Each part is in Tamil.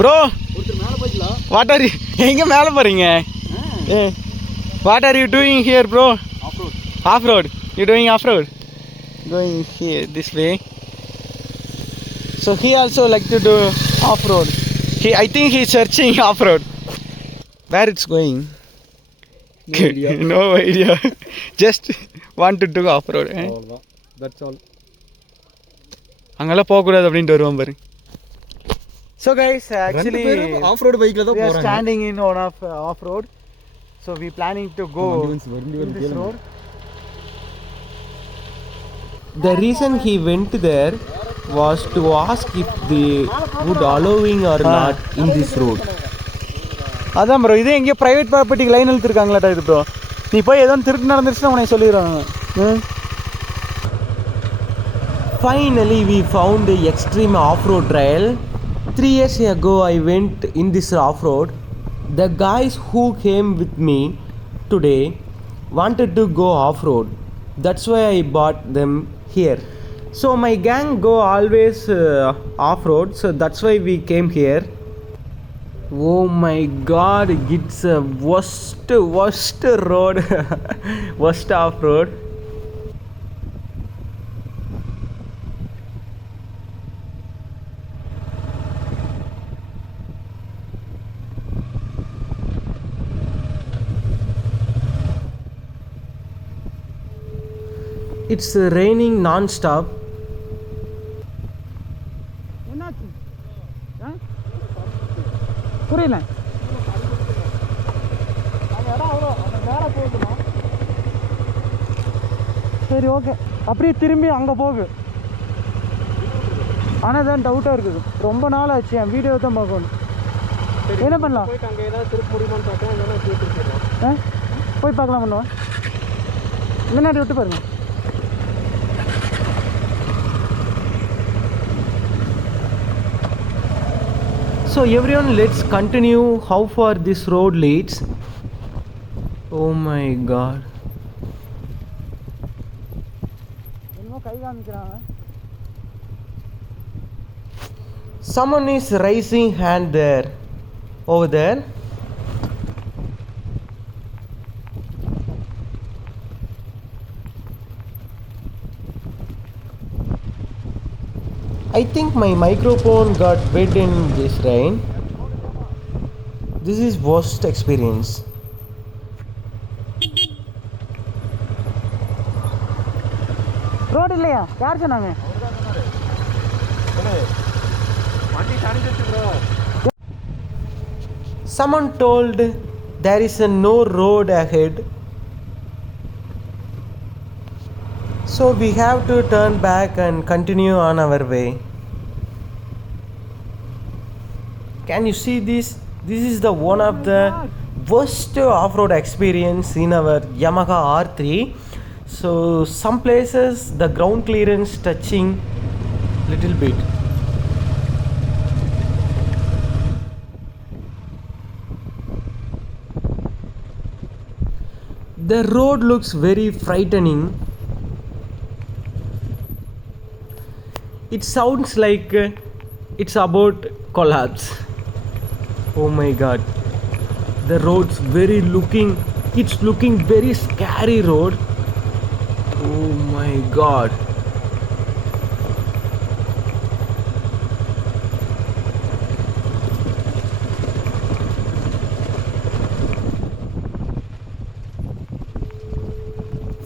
ப்ரோ வாட் ஆர் யூ எங்கே மேலே போகிறீங்க? What are you doing here bro? Off road. You doing off road? Going here this way. So he also like to do off road. I think he's searching off road. Where it's going? No idea. No idea. Just want to do off road. That's all. அங்கெல்லாம் போக கூடாது அப்படினு வருவான் பாரு. So guys, actually off road bike la da we are poraanga. standing in one of off road. So we planning to go in this road. The reason he went there was to ask if they would allowing or not in this road. அதான் ப்ரோ, இது எங்கேயோ ப்ரைவேட் ப்ராப்பர்ட்டிக்கு லைன் இழுத்துருக்காங்களாட்டா இது ப்ரோ. நீ போய் ஏதோ திருட்டு நடந்துருச்சுன்னா உனக்கு சொல்லிடுறாங்க. Finally we found the extreme off-road trail. 3 years ago I went in this off-road. The guys who came with me today wanted to go off-road. That's why I bought them here. So my gang go always off-road, so that's why we came here. Oh my god, it's a worst road. Worst off-road. It's raining non-stop. என்னாச்சு? புரியல. சரி ஓகே, அப்படியே திரும்பி அங்கே போகு. ஆனால் தான் டவுட்டாக இருக்குது. ரொம்ப நாள் ஆச்சு, என் வீடியோ தான் பார்க்கணும். என்ன பண்ணலாம்? போய் பார்க்கலாம் பண்ணுவேன். முன்னாடி விட்டு பாருங்க. So everyone, let's continue how far this road leads. Oh my god. Someone is raising hand there. Over there. I think my microphone got wet in this rain. This is worst experience. Road இல்லையா? யார் சொன்னாங்க? Someone told there is no road ahead. So we have to turn back and continue on our way. Can you see this? This is the one of the worst off-road experience in our Yamaha R3. So some places the ground clearance touching little bit. The road looks very frightening. It sounds like it's about collapse. Oh my god, the road's it's looking very scary road. Oh my god.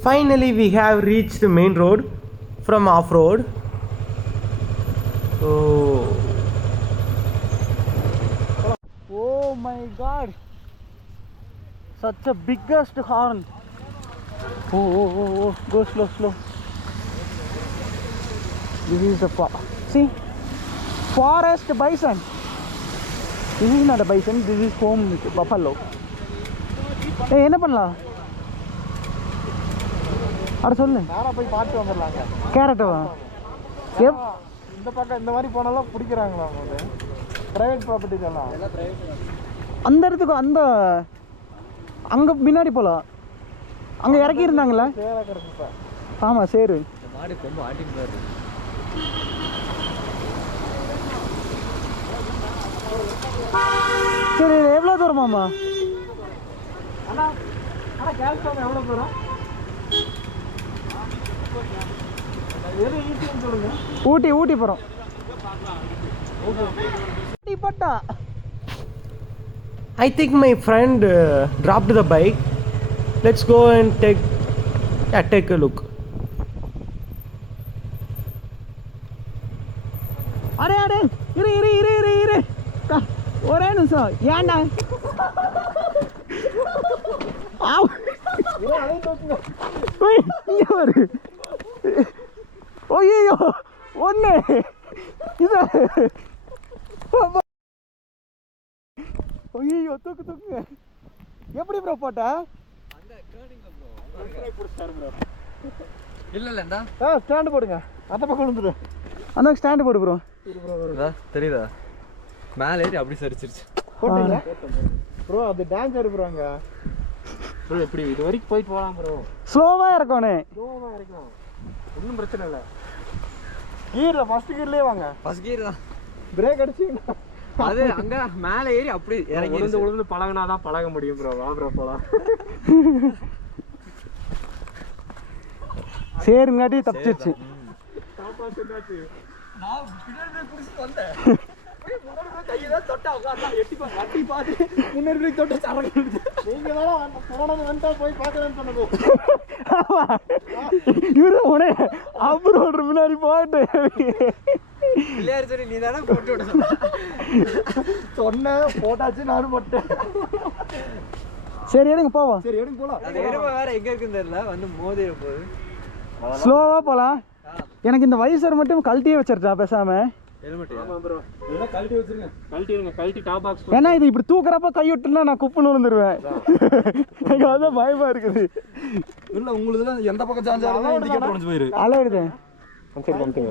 Finally we have reached the main road from off-road. Oh my god, such a biggest horn. Oh, go slow. This is the forest bison. This is not a bison, this is home buffalo. Hey, என்ன பண்ணலாம்? அட சொல்லு. நாரா போய் பார்த்து வந்துறலாங்க. கேரட்டவா? இந்த பக்கம் இந்த மாதிரி போனாலும் பிடிக்கறாங்களா அவங்க? பிரைவேட் ப்ராப்பர்ட்டி தான். எல்லாம் பிரைவேட். அந்த இடத்துக்கு அந்த அங்க பின்னாடி போலாம். அங்க இறக்கி இருந்தாங்களா? சேரா கரெக்ட்டா. ஆமா சேரு. மாடி கொம்பு ஆட்டிட்டு வருது. தூரமாம்மா? அண்ணா கேஸ் ஸ்டவ் எவ்வளோ தூரம்? எது ஈஸின்னு சொல்லுங்க. ஊட்டி போகிறோம். ஊட்டி பட்டா. I think my friend dropped the bike. Let's go and take a look. அடே இரு ஒரே நிமிஷம். ஏன்டா இங்க வரு. ஐயோ ஒண்ணு இது. ஐயோ தூக்குங்க. எப்படி ப்ரோ போட்ட? இல்லைண்டா ஸ்டாண்டு போடுங்க. அந்த பக்கம் விழுந்துரு. அந்த ஸ்டாண்டு போடு ப்ரோ. தெரியுதா? மேலே ஏறி அப்படி சரிச்சிருச்சு. போட்டீங்களா ப்ரோ? அது டான்ஸ் ப்ரோ. அங்கே ப்ரோ இப்படி இது வரைக்கும் போயிட்டு போகலாம் ப்ரோ. ஸ்லோவாக இருக்கணும். ஒன்றும் பிரச்சனை இல்லை. கீரில் ஃபர்ஸ்ட் கீர்லேயே வாங்க. ஃபர்ஸ்ட் கியர் தான். பிரேக் அடிச்சிங்கன்னா அது அங்கே மேலே ஏறி அப்படி இறங்கி உளுந்து பழகினா தான் பழக முடியும் ப்ரோ. வா ப்ரோ போகலாம். சரிங்காட்டி தப்பிச்சிருச்சு. இவரு உடனே அப்புறம் முன்னாடி போட்டு நீ தானே போட்டு விட சொன்ன போட்டாச்சு. நானும் போட்டேன். சரி எடுங்க போவோம். சரி எடுங்க போலாம். அது எருமை வேற எங்க இருக்குன்னு தெரியல. வந்து மோதிர போகுது. ஸ்லோவா போலாம். எனக்கு இந்த வைசர் மட்டும் கழட்டியே வச்சிருச்சா பேசாம. ஹெல்மெட். ஆமா ப்ரோ. இதெல்லாம் கழட்டி வச்சிருங்க. கழட்டிடுங்க. கழட்டி டாப் பாக்ஸ். ஏன்னா இது இப்படி தூக்குறப்ப கை விட்டுனா நான் குப்புன்னு விழுந்துருவேன். எனக்கு அதான் பயமா இருக்குது. இல்ல உங்களுதுல எந்த பக்கம் சாஞ்சாலும் இண்டிகேட்டர் உடைஞ்சு போயிரு. அளவுடுது. சரி வந்துங்க.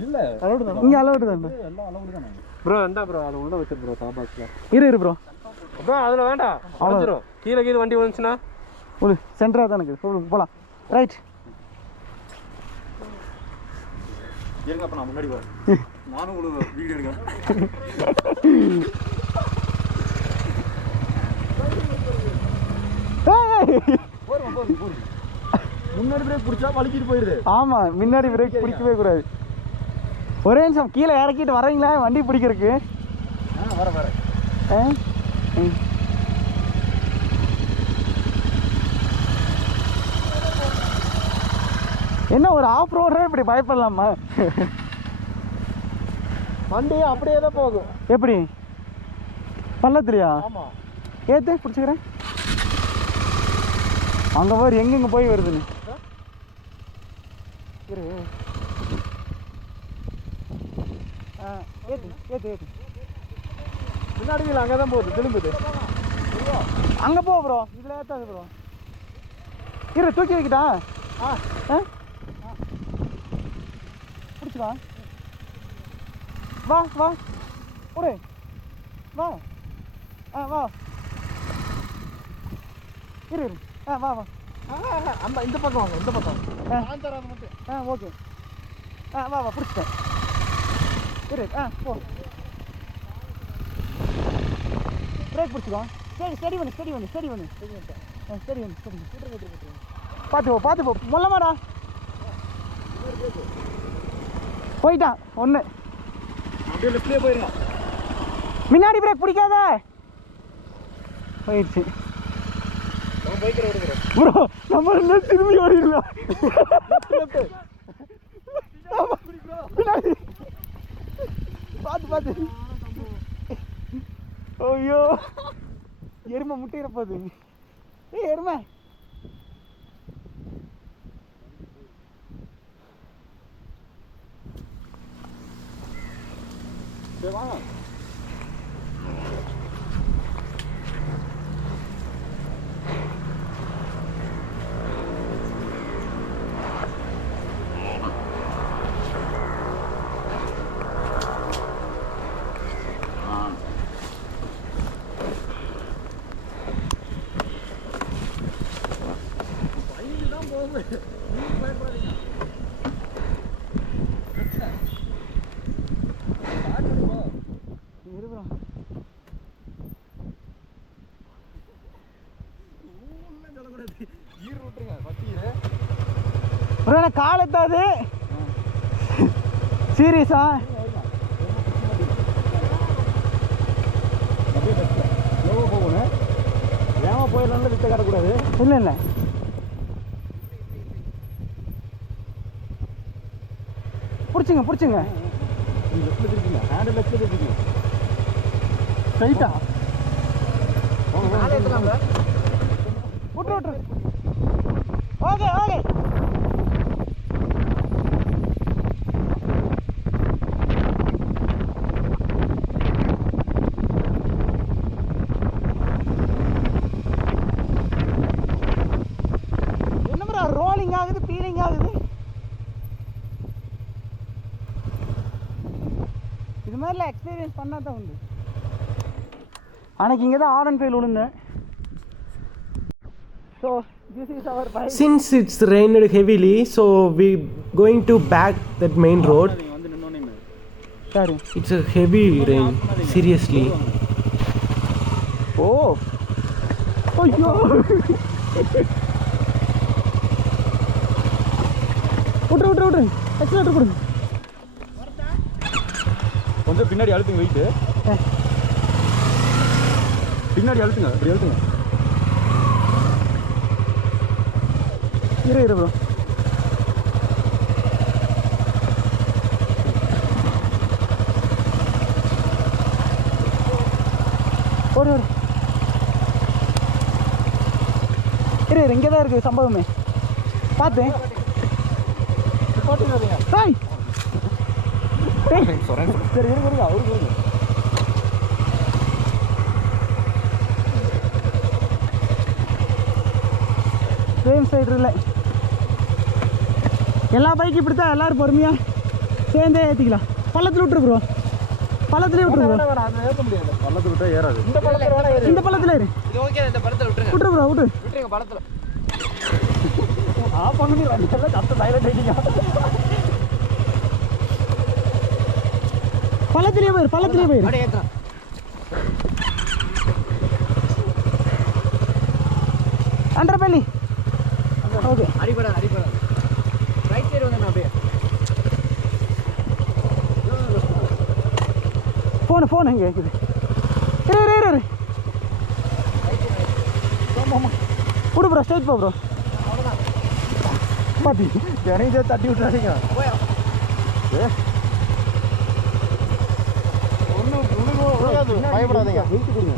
இல்ல அளவுடுது. இங்க அளவுடுது. எல்லாம் அளவுடு தானே ப்ரோ. எந்த ப்ரோ அது உள்ள வச்சிரு ப்ரோ டாப் பாக்ஸ்ல. இரு ப்ரோ. ப்ரோ அதுல வேண்டாம். அவ்வளவு கீழ வண்டி வந்துச்சுனா ஒரு சென்டரா தான் இருக்குது. போலாம். ரைட். இருங்க அப்ப நான் முன்னாடி வரேன். நானும் உங்களுக்கு வீடியோ எடுக்கிறேன். முன்னாடி பிரேக் பிடிச்சா வலிக்கிட்டு போயிருது. ஆமா முன்னாடி பிரேக் பிடிக்கவே கூடாது. ஒரே நிமிஷம் கீழே இறக்கிட்டு வரீங்களா வண்டி பிடிக்கிறதுக்கு? வரேன். என்ன ஒரு ஆஃப் ரோடரே இப்படி பயப்படலாமா? வண்டி அப்படியே தான் போகும். எப்படி பள்ளத்துலையா? ஆமா. ஏத்து பிடிச்சிக்கிறேன். அங்கே போய் எங்கெங்க போய் வருதுன்னு இரு. ஏத்து முன்னாடி அங்கே தான் போகுது. திரும்புது. அங்கே போ ப்ரோ. இதில் ஏற்றாது ப்ரோ. இரு தூக்கி வைக்கிட்டா? பிடிச்சிக்கா. வா ஒரு வா. வா இரு. வா அந்த இந்த பக்கம் வாங்க. இந்த பக்கம் மட்டும். ஓகே. வா பிடிச்சிட்டேன். இரு. போ. பிரேக் பிடிச்சிக்கோ. சரி பண்ணு. பார்த்து போ. மொல்லமாடா போயிட்டான். ஒன்று அப்படியே லெஃப்ட்லேயே போயிருங்க. முன்னாடி பிரேக் பிடிக்காத. போயிடுச்சு ப்ரோ. நம்ம என்ன திரும்பி ஓடிடலாம். பார்த்து ஐயோ எருமை முட்டையிட போகுது. எருமை வாங்க. ப்ரோ எனக்கு கால் எத்தாது சீரியஸா போகணும் ஏமா போயிடலாம் வித்த காட்டக்கூடாது இல்லை இல்லை பிடிச்சிங்க பிடிச்சிங்க லெஃப்ட்டில் திருப்பிங்க ஹேண்டில் லெஃப்ட்டில் திருப்பிங்க ஸ்ட்ரைட்டா விட்டு விட்டு ஓகே ஓகே என்ன ரோலிங் ஆகுது பீலிங் ஆகுது இது மாதிரிலாம் எக்ஸ்பீரியன்ஸ் பண்ணால் தான் உண்டு அன்னைக்கு இங்கே தான் R15 விழுந்தேன் so this is our bike Since it's rained heavily, so we going to back that main road. சரி It's a heavy rain, seriously. ஓ ஐயோ விட்டு விட்டு விட்டு எக்ஸலேட்டர் கொடுங்க கொஞ்சம் பின்னாடி அழுத்துங்க வெயிட்டு பின்னாடி அழுத்துங்க இப்படி அழுத்துங்க இரு ப்ரோ ஓடு ஓடு இரு இங்கே தான் இருக்குது சம்பவமே பார்த்தேன் ஹாய் சரி இருங்க அவருக்கு இருங்க சேம் சைடு இல்லை எல்லா பைக்கும் இப்படி தான் எல்லோரும் பொறுமையாக சேர்ந்தே ஏற்றிக்கலாம் பள்ளத்தில் விட்டுரு ப்ரோ பள்ளத்துலேயே விட்டுரு ப்ரோ பள்ளத்தில் விட்டா ஏறாது இந்த பள்ளத்தில் இரு விட்டுரு ப்ரோ விட்டு பள்ளத்துலேயே போயிரு பள்ளத்துலேயே போயிரு அண்டர்பள்ளி ஓகே அடிப்படாது ரைட் சைடு வந்து அப்படியே ஃபோன் எங்கே இருக்குது இரு விடு ப்ரோ ஸ்ட்ரைட் போ ப்ரோ பாத்தி ஜனீஜை தட்டி விட்டுறாதீங்க பயப்படாதீங்க வெயிட் கொடுங்க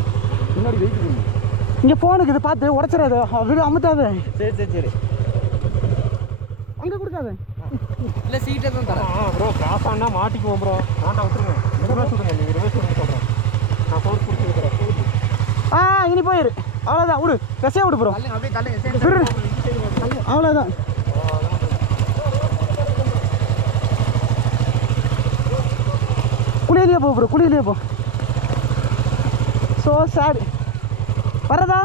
பின்னாடி வெயிட் கொடுங்க இங்கே ஃபோனுக்கு இது பார்த்து உடச்சிடாது வீடு அமுத்தாது சரி அங்கே கொடுக்காது இல்லை சீட்டை தான் தரேன் ப்ரோ கிராஸ் ஆனால் மாட்டிக்குவோம் ப்ரோ மாட்டா விட்டுருங்க ரிவர்ஸ் விடுங்க நீங்கள் ரிவர்ஸ் விடுங்க சொல்கிறேன் நான் ஃபோர்ஸ் கொடுத்து வைக்கிறேன் இனி போயிரு அவ்வளோதான் விடு கசையாக விடு ப்ரோ அவ்வளோதான் குளியிலேயே போ ப்ரோ குளியிலேயே போ ஸோ சேட் வரதா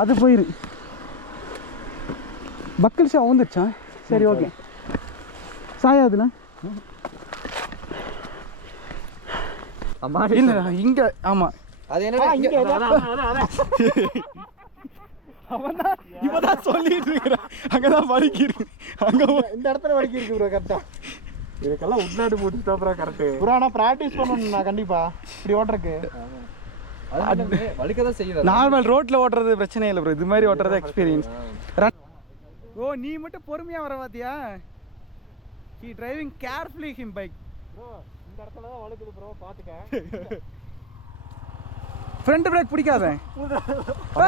அது போயிரு பக்கல் ஷா வந்துருச்சா சரி ஓகே சாயாதுல இல்லை இங்கே ஆமாம் அது என்ன இப்பதான் சொல்லிட்டு இருக்கிறேன் அங்கதான் வலிக்கு இருக்கு அங்க இந்த இடத்துல வலிக்கு இருக்கு ப்ரோ கரெக்டா இதுக்கெல்லாம் உட்நாட்டு போட்டு தான் ப்ரோ கரெக்டு ப்ரோ ஆனால் ப்ராக்டிஸ் பண்ணணும் நான் கண்டிப்பா இப்படி ஓட்டுறக்கு வலிக்க தான் செய்யுது நார்மல் ரோட்ல ஓட்டுறது பிரச்சனை இல்லை ப்ரோ இது மாதிரி ஓட்டுறது எக்ஸ்பீரியன்ஸ் ஓ நீ மட்டும் பொறுமையா வர பாத்தியா he driving carefully him bike bro இந்த இடத்துல தான் வலிக்குது ப்ரோ பாத்துக்க ஃப்ரண்ட் பிரேக் பிடிக்காத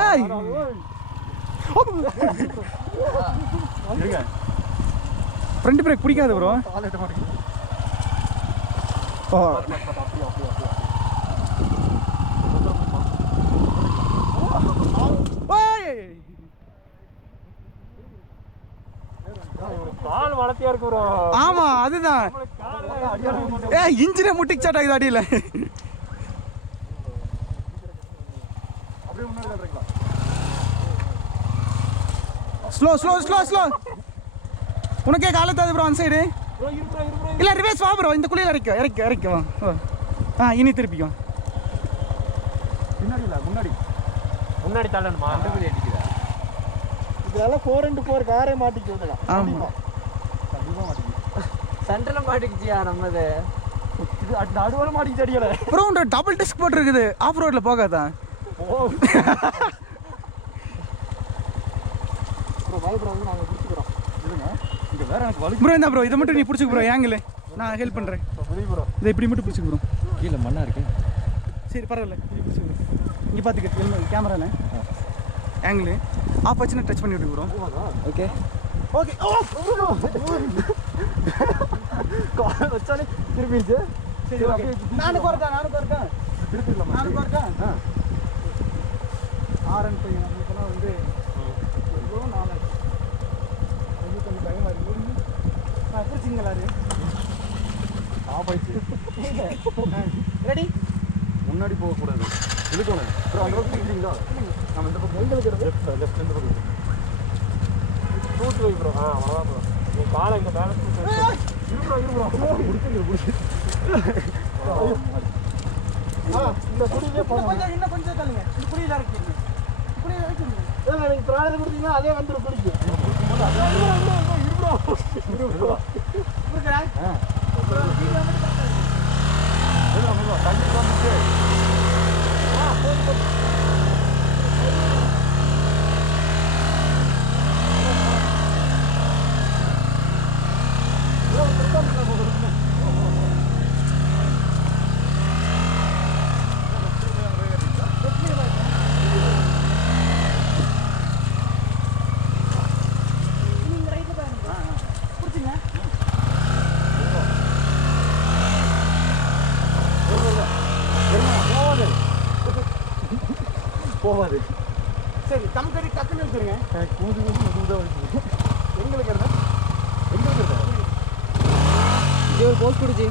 ஏய் ஃப்ரண்ட் பிரேக் பிடிக்காது ப்ரோ ஓ கால் வளர்த்தியா இருக்கு ப்ரோ ஆமா அதுதான் இன்ஜினை முட்டிக்கு சாட் ஆகுது அடியில் ஸ்லோ ஸ்லோ ஸ்லோ ஸ்லோ உனக்கே காலத்தாது ப்ரோ அந்த சைடு ப்ரோ இரு ப்ரோ இல்லை ரிவேஸ் வா ப்ரோ இந்த குழியில் இறக்கி வா இனி திருப்பிக்கும் பின்னாடி இல்லை முன்னாடி தள்ளணுமா இதெல்லாம் 4x4 காரே மாட்டிக்குதுடா ஆமாம் கண்டிப்பாக மாட்டிக்கு சென்டரில் மாட்டிக்கிச்சியா நம்மது இது நடுவில் மாட்டிக்கிச்சு அடிக்கல ப்ரோ உன்ற டபுள் டிஸ்க் போட்டிருக்குது ஆஃப் ரோட்டில் போகாதான் ப்ரோ பயப்படாது நாங்கள் பிடிச்சிக்கிறோம் இல்லைங்க இங்கே வேற எனக்கு வலி ப்ரோ என்ன ப்ரோ இதை மட்டும் நீ பிடிச்சிக்க ப்ரோ ஏங்கில் நான் ஹெல்ப் பண்ணுறேன் புரியுது ப்ரோ இதை இப்படி மட்டும் பிடிச்சிக்க ப்ரோ கீழே மண்ணா இருக்கு சரி பரவாயில்ல இப்படி பிடிச்சிக்க இங்கே பார்த்துக்க கேமராண்ணே ஆங்கிள் ஆஃப் ஆச்சுன்னா டச் பண்ணி விட்டு ப்ரோ ஓகே ஓகே கால் வச்சாலே திரும்பிடுச்சு சரி ஓகே நானும் குறைட்டேன் திருப்பிடலாமா நானும் குறைட்டேன் ஆரன் பையன் நம்மளுக்கெல்லாம் வந்து எவ்வளோ நாளாச்சு அது கொஞ்சம் பயமாக இருக்கு பிடிச்சிங்களா ரெடி முன்னாடி போகக்கூடாது இழுக்கணும் அப்புறம் அந்த பக்கம் பிடிக்கிறீங்களா நம்ம இந்த பக்கம் எங்களுக்கு லெஃப்ட் இந்த பக்கம் தூத்து வை ப்ரோ அவ்வளோதான் ப்ரோ உங்கள் காலை இங்கே பேலன்ஸ் பிடிச்சி இந்த குடியிலே போகணும் இன்னும் கொஞ்சம் தள்ளுங்க இந்த குழியில் இறக்கிங்க குழியில் இறக்கிங்க நீங்கள் ப்ராடக்ட் கொடுத்தீங்கன்னா அதே வந்துடும் குடிக்கு போகாது சரி தம் கறி டக்குன்னு எடுத்துருங்க கூது மெதுவாக வச்சு எங்களுக்கு இருந்தா இது ஒரு போஸ்ட் பிடிச்சி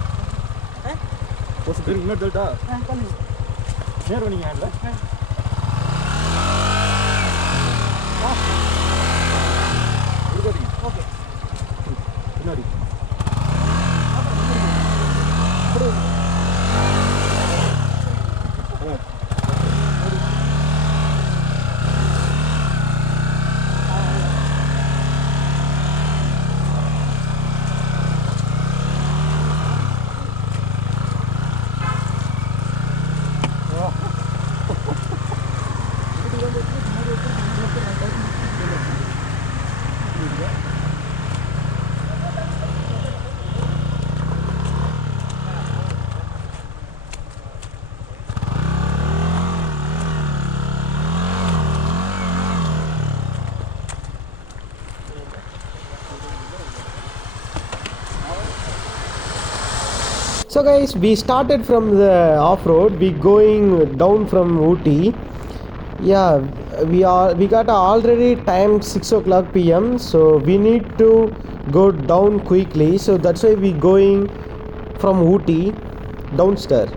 இன்னொரு டேட்டா பண்ணுங்க நேர் பண்ணிங்க ஹேண்டில் ஓகே பின்னாடி So guys, we started from the off-road. We going down from Ooty. Yeah, we got already time 6 o'clock PM. So we need to go down quickly. So that's why we going from Ooty downstairs.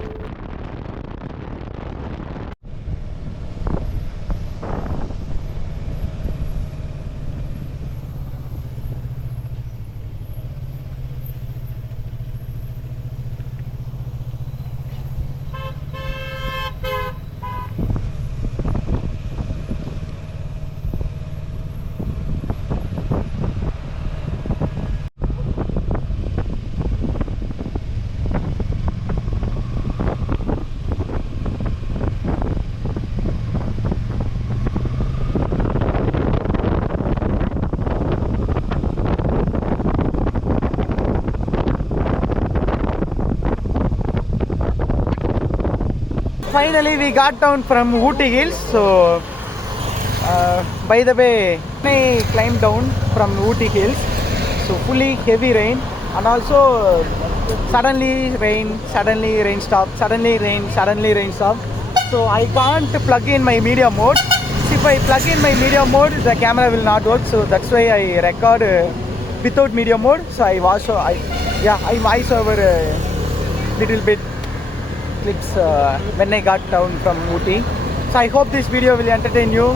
Finally we got down from Ooty Hills. So by the way, I climbed down from Ooty Hills. So fully heavy rain, and also suddenly rain stop, suddenly rain stop. So I can't plug in my media mode. If I plug in my media mode, the camera will not work. So that's why I record without media mode. So I voice over little bit clips when I got down from Ooty. So I hope this video will entertain you,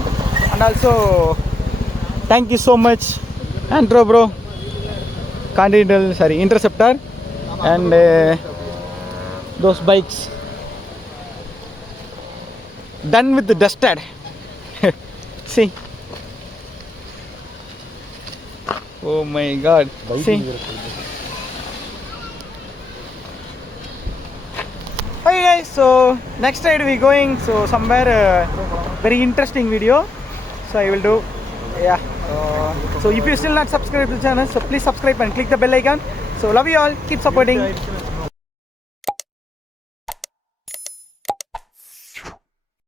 and also thank you so much, Andrew bro. Continental, sorry, Interceptor, and those bikes done with the dusted. See. Oh my God. See. Okay guys, so next ride we going so somewhere very interesting video. So I will do, yeah. So if you still not subscribed to the channel, so please subscribe and click the bell icon. So love you all. Keep supporting.